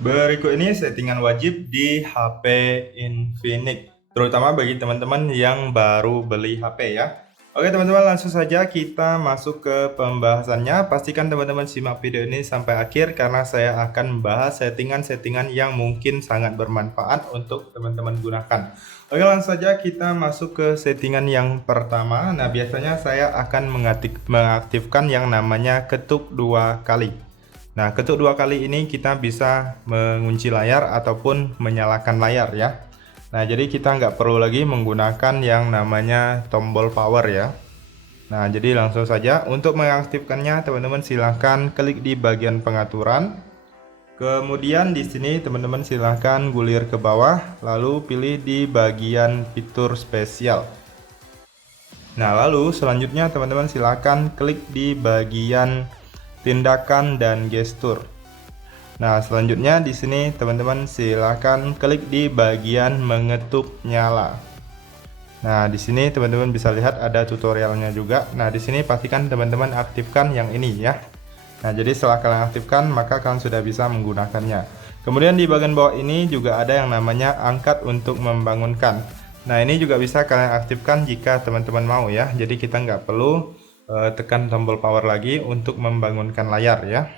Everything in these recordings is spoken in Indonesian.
Berikut ini settingan wajib di HP Infinix, terutama bagi teman-teman yang baru beli HP ya. Oke teman-teman, langsung saja kita masuk ke pembahasannya. Pastikan teman-teman simak video ini sampai akhir karena saya akan membahas settingan-settingan yang mungkin sangat bermanfaat untuk teman-teman gunakan. Oke, langsung saja kita masuk ke settingan yang pertama. Nah, biasanya saya akan mengaktifkan yang namanya ketuk dua kali. Nah, ketuk dua kali ini kita bisa mengunci layar ataupun menyalakan layar ya. Nah, jadi kita nggak perlu lagi menggunakan yang namanya tombol power ya. Nah, jadi langsung saja untuk mengaktifkannya teman-teman silahkan klik di bagian pengaturan. Kemudian di sini teman-teman silahkan gulir ke bawah, lalu pilih di bagian fitur spesial. Nah, lalu selanjutnya teman-teman silahkan klik di bagian tindakan dan gestur. Nah, selanjutnya di sini teman-teman silahkan klik di bagian mengetuk nyala. Nah, di sini teman-teman bisa lihat ada tutorialnya juga. Nah, di sini pastikan teman-teman aktifkan yang ini ya. Nah, jadi setelah kalian aktifkan, maka kalian sudah bisa menggunakannya. Kemudian di bagian bawah ini juga ada yang namanya angkat untuk membangunkan. Nah, ini juga bisa kalian aktifkan jika teman-teman mau ya. Jadi kita nggak perlu tekan tombol power lagi untuk membangunkan layar ya.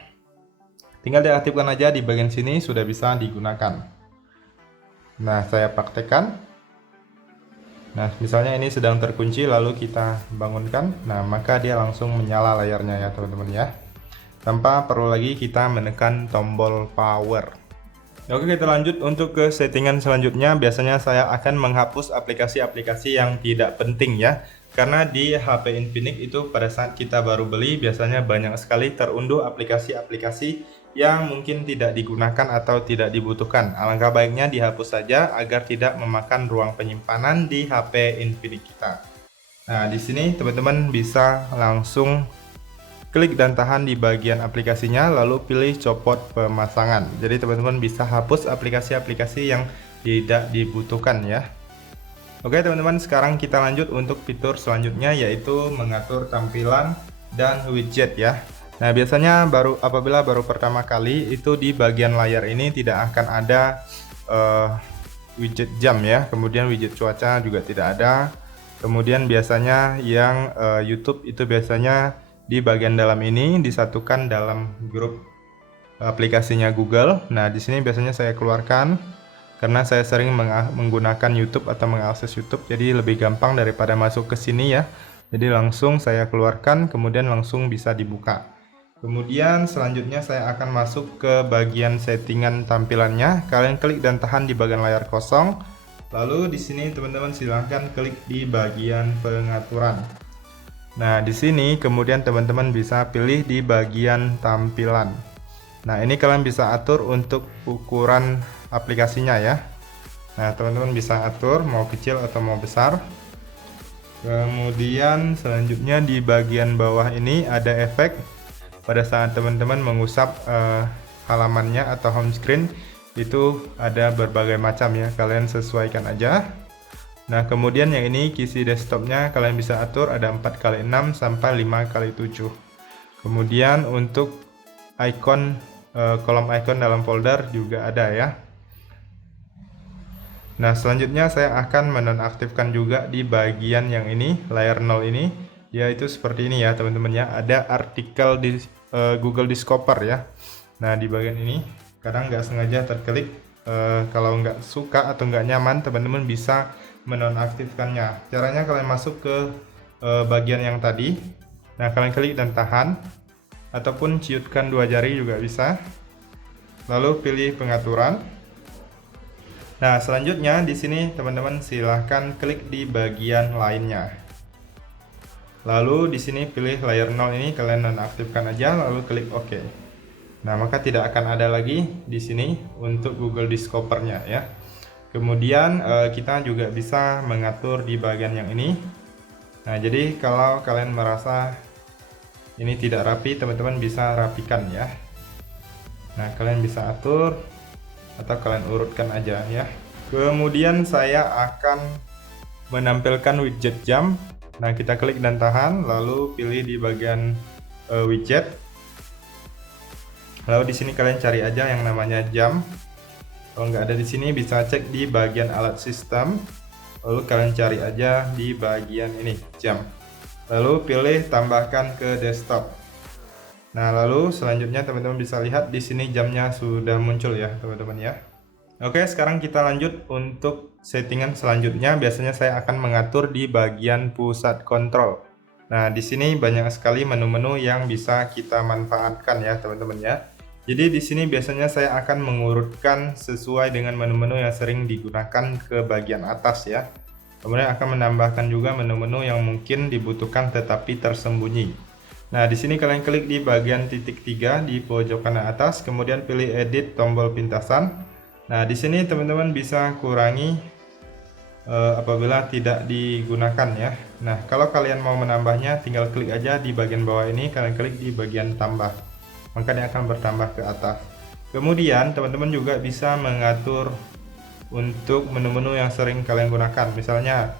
Tinggal diaktifkan aja di bagian sini sudah bisa digunakan. Nah, saya praktekkan. Nah, misalnya ini sedang terkunci lalu kita bangunkan. Nah, maka dia langsung menyala layarnya ya, teman-teman ya. Tanpa perlu lagi kita menekan tombol power. Oke, kita lanjut untuk ke settingan selanjutnya. Biasanya saya akan menghapus aplikasi-aplikasi yang tidak penting ya. Karena di HP Infinix itu pada saat kita baru beli biasanya banyak sekali terunduh aplikasi-aplikasi yang mungkin tidak digunakan atau tidak dibutuhkan. Alangkah baiknya dihapus saja agar tidak memakan ruang penyimpanan di HP Infinix kita. Nah, di sini teman-teman bisa langsung klik dan tahan di bagian aplikasinya, lalu pilih copot pemasangan. Jadi teman-teman bisa hapus aplikasi-aplikasi yang tidak dibutuhkan ya. Oke teman-teman, sekarang kita lanjut untuk fitur selanjutnya yaitu mengatur tampilan dan widget ya. Nah, biasanya apabila baru pertama kali itu di bagian layar ini tidak akan ada widget jam ya. Kemudian widget cuaca juga tidak ada. Kemudian biasanya yang YouTube itu biasanya di bagian dalam ini disatukan dalam grup aplikasinya Google. Nah, di sini biasanya saya keluarkan karena saya sering menggunakan YouTube atau mengakses YouTube, jadi lebih gampang daripada masuk ke sini ya. Jadi langsung saya keluarkan, kemudian langsung bisa dibuka. Kemudian selanjutnya saya akan masuk ke bagian settingan tampilannya. Kalian klik dan tahan di bagian layar kosong. Lalu di sini teman-teman silahkan klik di bagian pengaturan. Nah, di sini kemudian teman-teman bisa pilih di bagian tampilan. Nah, ini kalian bisa atur untuk ukuran aplikasinya ya. Nah, teman-teman bisa atur mau kecil atau mau besar. Kemudian selanjutnya di bagian bawah ini ada efek. Pada saat teman-teman mengusap halamannya atau home screen, itu ada berbagai macam ya. Kalian sesuaikan aja. Nah, kemudian yang ini kisi desktopnya kalian bisa atur ada 4x6 sampai 5x7. Kemudian untuk icon kolom icon dalam folder juga ada ya. Nah, selanjutnya saya akan menonaktifkan juga di bagian yang ini, layar 0 ini, yaitu seperti ini ya teman-teman ya. Ada artikel di Google Discover ya. Nah, di bagian ini kadang nggak sengaja terklik. Kalau nggak suka atau nggak nyaman, teman-teman bisa menonaktifkannya. Caranya kalian masuk ke bagian yang tadi. Nah, kalian klik dan tahan, ataupun ciutkan dua jari juga bisa. Lalu pilih pengaturan. Nah, selanjutnya di sini teman-teman silahkan klik di bagian lainnya. Lalu di sini pilih layer 0 ini kalian nonaktifkan aja, lalu klik OK. Nah, maka tidak akan ada lagi di sini untuk Google Discover-nya ya. Kemudian kita juga bisa mengatur di bagian yang ini. Nah, jadi kalau kalian merasa ini tidak rapi, teman-teman bisa rapikan ya. Nah, kalian bisa atur atau kalian urutkan aja ya. Kemudian saya akan menampilkan widget jam. Nah, kita klik dan tahan, lalu pilih di bagian widget. Lalu di sini kalian cari aja yang namanya jam. Kalau nggak ada di sini bisa cek di bagian alat sistem. Lalu kalian cari aja di bagian ini jam. Lalu pilih tambahkan ke desktop. Nah, lalu selanjutnya teman-teman bisa lihat di sini jamnya sudah muncul ya, teman-teman ya. Oke, sekarang kita lanjut untuk settingan selanjutnya. Biasanya saya akan mengatur di bagian pusat kontrol. Nah, di sini banyak sekali menu-menu yang bisa kita manfaatkan ya, teman-teman ya. Jadi di sini biasanya saya akan mengurutkan sesuai dengan menu-menu yang sering digunakan ke bagian atas ya. Kemudian akan menambahkan juga menu-menu yang mungkin dibutuhkan tetapi tersembunyi. Nah, di sini kalian klik di bagian titik 3 di pojok kanan atas, kemudian pilih edit tombol pintasan. Nah, di sini teman-teman bisa kurangi apabila tidak digunakan ya. Nah, kalau kalian mau menambahnya tinggal klik aja di bagian bawah ini, kalian klik di bagian tambah, maka dia akan bertambah ke atas. Kemudian teman-teman juga bisa mengatur untuk menu-menu yang sering kalian gunakan. Misalnya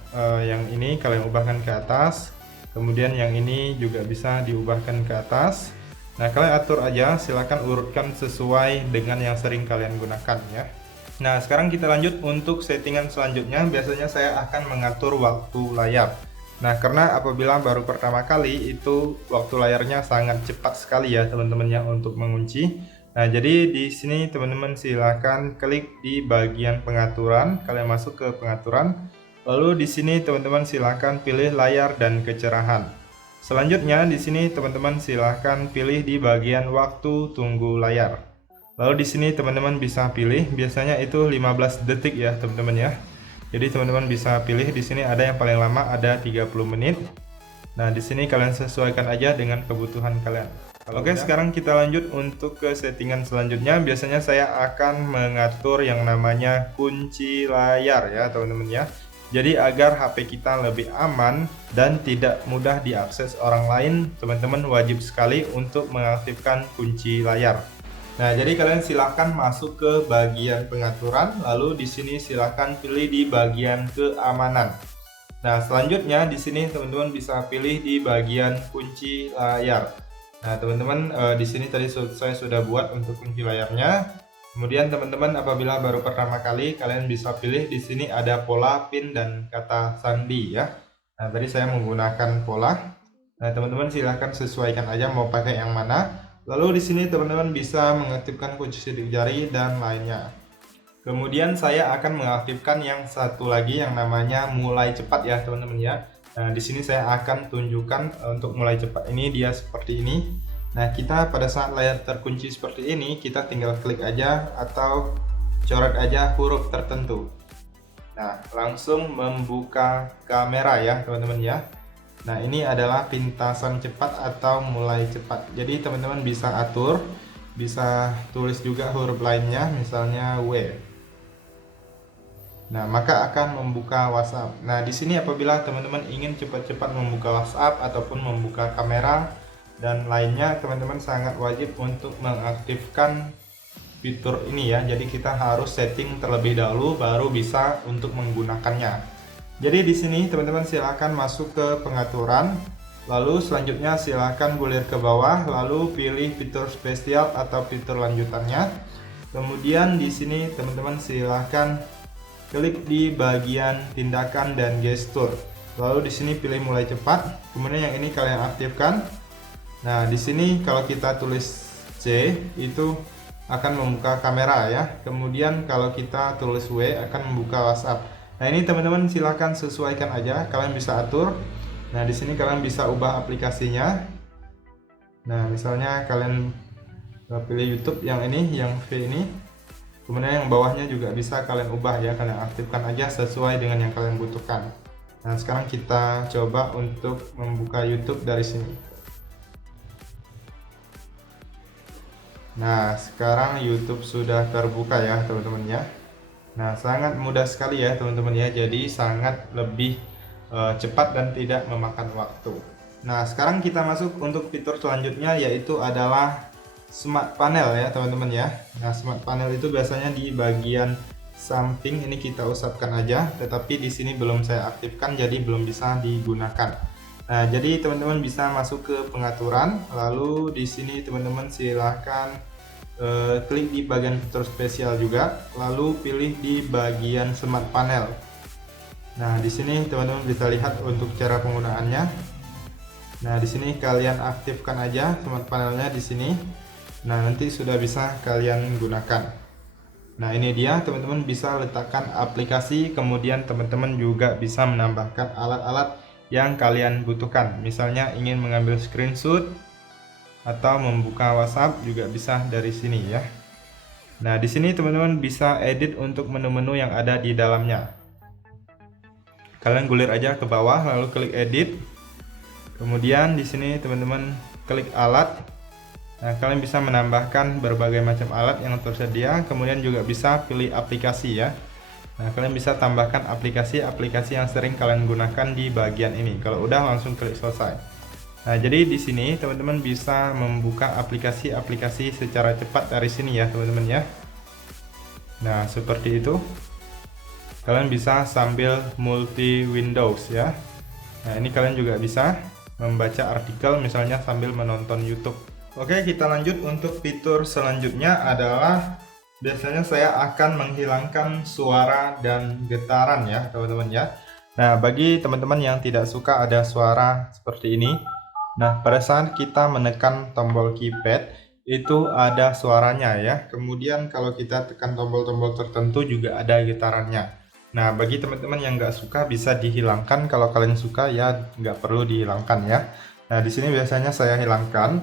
yang ini kalian ubahkan ke atas, kemudian yang ini juga bisa diubahkan ke atas. Nah, kalian atur aja, silahkan urutkan sesuai dengan yang sering kalian gunakan ya. Nah, sekarang kita lanjut untuk settingan selanjutnya. Biasanya saya akan mengatur waktu layar. Nah, karena apabila baru pertama kali itu waktu layarnya sangat cepat sekali ya teman-teman ya untuk mengunci. Nah, jadi di sini teman-teman silakan klik di bagian pengaturan, kalian masuk ke pengaturan. Lalu di sini teman-teman silakan pilih layar dan kecerahan. Selanjutnya di sini teman-teman silakan pilih di bagian waktu tunggu layar. Lalu di sini teman-teman bisa pilih, biasanya itu 15 detik ya teman-teman ya. Jadi teman-teman bisa pilih, di sini ada yang paling lama ada 30 menit. Nah, di sini kalian sesuaikan aja dengan kebutuhan kalian. Oke, sekarang kita lanjut untuk ke settingan selanjutnya. Biasanya saya akan mengatur yang namanya kunci layar ya teman-teman ya. Jadi agar HP kita lebih aman dan tidak mudah diakses orang lain, teman-teman wajib sekali untuk mengaktifkan kunci layar. Nah, jadi kalian silahkan masuk ke bagian pengaturan, lalu di sini silahkan pilih di bagian keamanan. Nah, selanjutnya di sini teman-teman bisa pilih di bagian kunci layar. Nah, teman-teman di sini tadi saya sudah buat untuk kunci layarnya. Kemudian teman-teman apabila baru pertama kali, kalian bisa pilih di sini ada pola, pin, dan kata sandi ya. Nah, tadi saya menggunakan pola. Nah, teman-teman silahkan sesuaikan aja mau pakai yang mana. Lalu di sini teman-teman bisa mengaktifkan kunci sidik jari dan lainnya. Kemudian saya akan mengaktifkan yang satu lagi yang namanya mulai cepat ya teman-teman ya. Nah, di sini saya akan tunjukkan untuk mulai cepat ini dia seperti ini. Nah, kita pada saat layar terkunci seperti ini, kita tinggal klik aja atau coret aja huruf tertentu. Nah, langsung membuka kamera ya teman-teman ya. Nah, ini adalah pintasan cepat atau mulai cepat. Jadi teman-teman bisa atur, bisa tulis juga huruf lainnya, misalnya W. Nah, maka akan membuka WhatsApp. Nah, di sini apabila teman-teman ingin cepat-cepat membuka WhatsApp ataupun membuka kamera dan lainnya, teman-teman sangat wajib untuk mengaktifkan fitur ini ya. Jadi kita harus setting terlebih dahulu baru bisa untuk menggunakannya. Jadi di sini teman-teman silakan masuk ke pengaturan, lalu selanjutnya silakan gulir ke bawah, lalu pilih fitur spesial atau fitur lanjutannya. Kemudian di sini teman-teman silakan klik di bagian tindakan dan gestur. Lalu di sini pilih mulai cepat. Kemudian yang ini kalian aktifkan. Nah, di sini kalau kita tulis C itu akan membuka kamera ya. Kemudian kalau kita tulis W akan membuka WhatsApp. Nah, ini teman-teman silahkan sesuaikan aja, kalian bisa atur. Nah, di sini kalian bisa ubah aplikasinya. Nah, misalnya kalian pilih YouTube yang ini, yang V ini. Kemudian yang bawahnya juga bisa kalian ubah ya, kalian aktifkan aja sesuai dengan yang kalian butuhkan. Nah, sekarang kita coba untuk membuka YouTube dari sini. Nah, sekarang YouTube sudah terbuka ya teman-teman ya. Nah, sangat mudah sekali ya teman-teman ya, jadi sangat lebih cepat dan tidak memakan waktu. Nah, sekarang kita masuk untuk fitur selanjutnya, yaitu adalah Smart Panel ya teman-teman ya. Nah, Smart Panel itu biasanya di bagian samping ini kita usapkan aja, tetapi di sini belum saya aktifkan jadi belum bisa digunakan. Nah, jadi teman-teman bisa masuk ke pengaturan, lalu di sini teman-teman silahkan klik di bagian fitur spesial juga, lalu pilih di bagian smart panel. Nah, di sini teman-teman bisa lihat untuk cara penggunaannya. Nah, di sini kalian aktifkan aja smart panelnya di sini. Nah, nanti sudah bisa kalian gunakan. Nah, ini dia teman-teman bisa letakkan aplikasi, kemudian teman-teman juga bisa menambahkan alat-alat yang kalian butuhkan. Misalnya ingin mengambil screenshot atau membuka WhatsApp juga bisa dari sini ya. Nah, di sini teman-teman bisa edit untuk menu-menu yang ada di dalamnya. Kalian gulir aja ke bawah lalu klik edit. Kemudian di sini teman-teman klik alat. Nah, kalian bisa menambahkan berbagai macam alat yang tersedia, kemudian juga bisa pilih aplikasi ya. Nah, kalian bisa tambahkan aplikasi-aplikasi yang sering kalian gunakan di bagian ini. Kalau udah langsung klik selesai. Nah, jadi di sini teman-teman bisa membuka aplikasi-aplikasi secara cepat dari sini ya, teman-teman ya. Nah, seperti itu. Kalian bisa sambil multi Windows ya. Nah, ini kalian juga bisa membaca artikel misalnya sambil menonton YouTube. Oke, kita lanjut untuk fitur selanjutnya adalah biasanya saya akan menghilangkan suara dan getaran ya, teman-teman ya. Nah, bagi teman-teman yang tidak suka ada suara seperti ini, nah pada saat kita menekan tombol keypad itu ada suaranya ya. Kemudian kalau kita tekan tombol-tombol tertentu juga ada getarannya. Nah, bagi teman-teman yang nggak suka bisa dihilangkan. Kalau kalian suka ya nggak perlu dihilangkan ya. Nah, di sini biasanya saya hilangkan.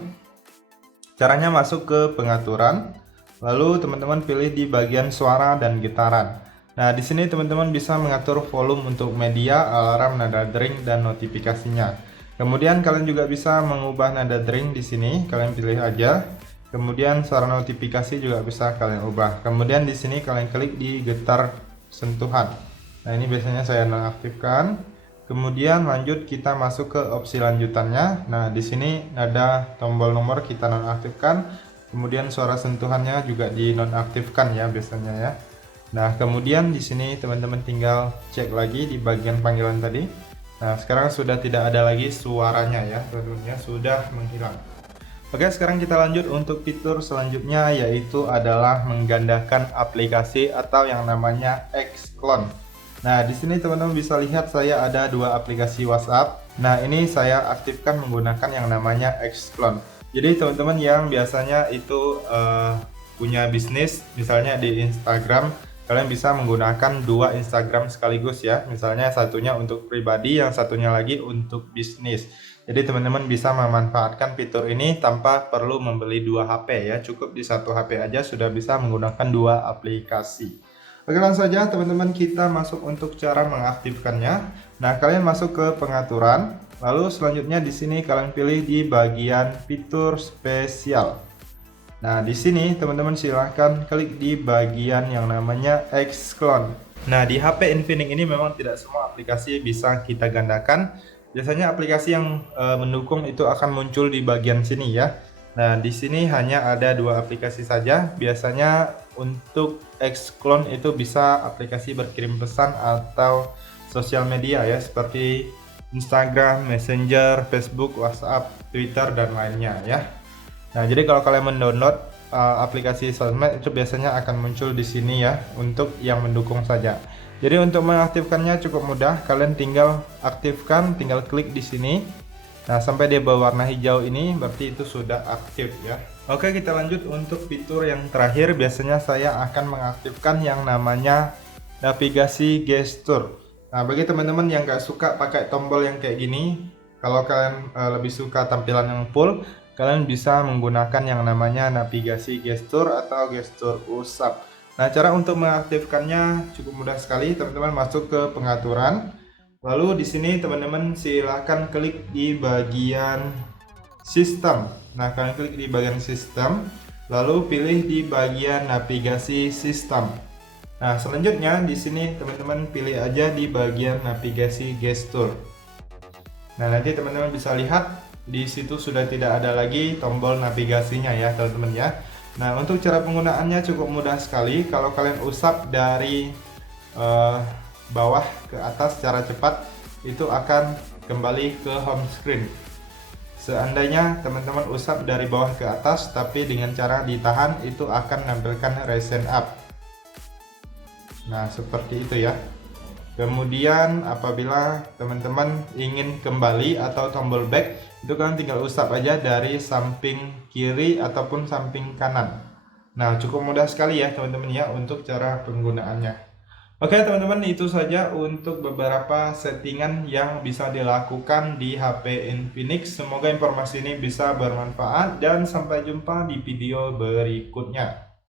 Caranya masuk ke pengaturan, lalu teman-teman pilih di bagian suara dan getaran. Nah, di sini teman-teman bisa mengatur volume untuk media, alarm, nada dering, dan notifikasinya. Kemudian kalian juga bisa mengubah nada dering di sini. Kalian pilih aja. Kemudian suara notifikasi juga bisa kalian ubah. Kemudian di sini kalian klik di getar sentuhan. Nah, ini biasanya saya nonaktifkan. Kemudian lanjut kita masuk ke opsi lanjutannya. Nah, di sini ada tombol nomor kita nonaktifkan. Kemudian suara sentuhannya juga dinonaktifkan ya biasanya ya. Nah, kemudian di sini teman-teman tinggal cek lagi di bagian panggilan tadi. Nah, sekarang sudah tidak ada lagi suaranya ya, tentunya sudah menghilang. Oke, sekarang kita lanjut untuk fitur selanjutnya, yaitu adalah menggandakan aplikasi atau yang namanya Xclone. Nah, di sini teman-teman bisa lihat saya ada dua aplikasi WhatsApp. Nah, ini saya aktifkan menggunakan yang namanya Xclone. Jadi teman-teman yang biasanya itu punya bisnis, misalnya di Instagram, kalian bisa menggunakan dua Instagram sekaligus ya. Misalnya satunya untuk pribadi, yang satunya lagi untuk bisnis. Jadi teman-teman bisa memanfaatkan fitur ini tanpa perlu membeli dua HP ya. Cukup di satu HP aja sudah bisa menggunakan dua aplikasi. Oke, langsung saja teman-teman kita masuk untuk cara mengaktifkannya. Nah, kalian masuk ke pengaturan. Lalu selanjutnya di sini kalian pilih di bagian fitur spesial. Nah, di sini teman-teman silahkan klik di bagian yang namanya Xclone. Nah, di HP Infinix ini memang tidak semua aplikasi bisa kita gandakan. Biasanya aplikasi yang mendukung itu akan muncul di bagian sini ya. Nah, di sini hanya ada dua aplikasi saja. Biasanya untuk Xclone itu bisa aplikasi berkirim pesan atau sosial media ya, seperti Instagram, Messenger, Facebook, WhatsApp, Twitter, dan lainnya ya. Nah, jadi kalau kalian mendownload aplikasi sosmed itu biasanya akan muncul di sini ya, untuk yang mendukung saja. Jadi untuk mengaktifkannya cukup mudah, kalian tinggal aktifkan, tinggal klik di sini. Nah, sampai dia berwarna hijau ini berarti itu sudah aktif ya. Oke, kita lanjut untuk fitur yang terakhir. Biasanya saya akan mengaktifkan yang namanya navigasi gestur. Nah, bagi teman-teman yang gak suka pakai tombol yang kayak gini, kalau kalian lebih suka tampilan yang full, kalian bisa menggunakan yang namanya navigasi gestur atau gestur usap. Nah, cara untuk mengaktifkannya cukup mudah sekali. Teman-teman masuk ke pengaturan. Lalu di sini teman-teman silahkan klik di bagian sistem. Nah, kalian klik di bagian sistem, lalu pilih di bagian navigasi sistem. Nah, selanjutnya di sini teman-teman pilih aja di bagian navigasi gestur. Nah, nanti teman-teman bisa lihat di situ sudah tidak ada lagi tombol navigasinya ya, teman-teman ya. Nah, untuk cara penggunaannya cukup mudah sekali. Kalau kalian usap dari bawah ke atas secara cepat, itu akan kembali ke home screen. Seandainya teman-teman usap dari bawah ke atas tapi dengan cara ditahan, itu akan menampilkan Ryzen up. Nah, seperti itu ya. Kemudian apabila teman-teman ingin kembali atau tombol back, itu kalian tinggal usap aja dari samping kiri ataupun samping kanan. Nah, cukup mudah sekali ya teman-teman ya untuk cara penggunaannya. Oke teman-teman, itu saja untuk beberapa settingan yang bisa dilakukan di HP Infinix. Semoga informasi ini bisa bermanfaat dan sampai jumpa di video berikutnya.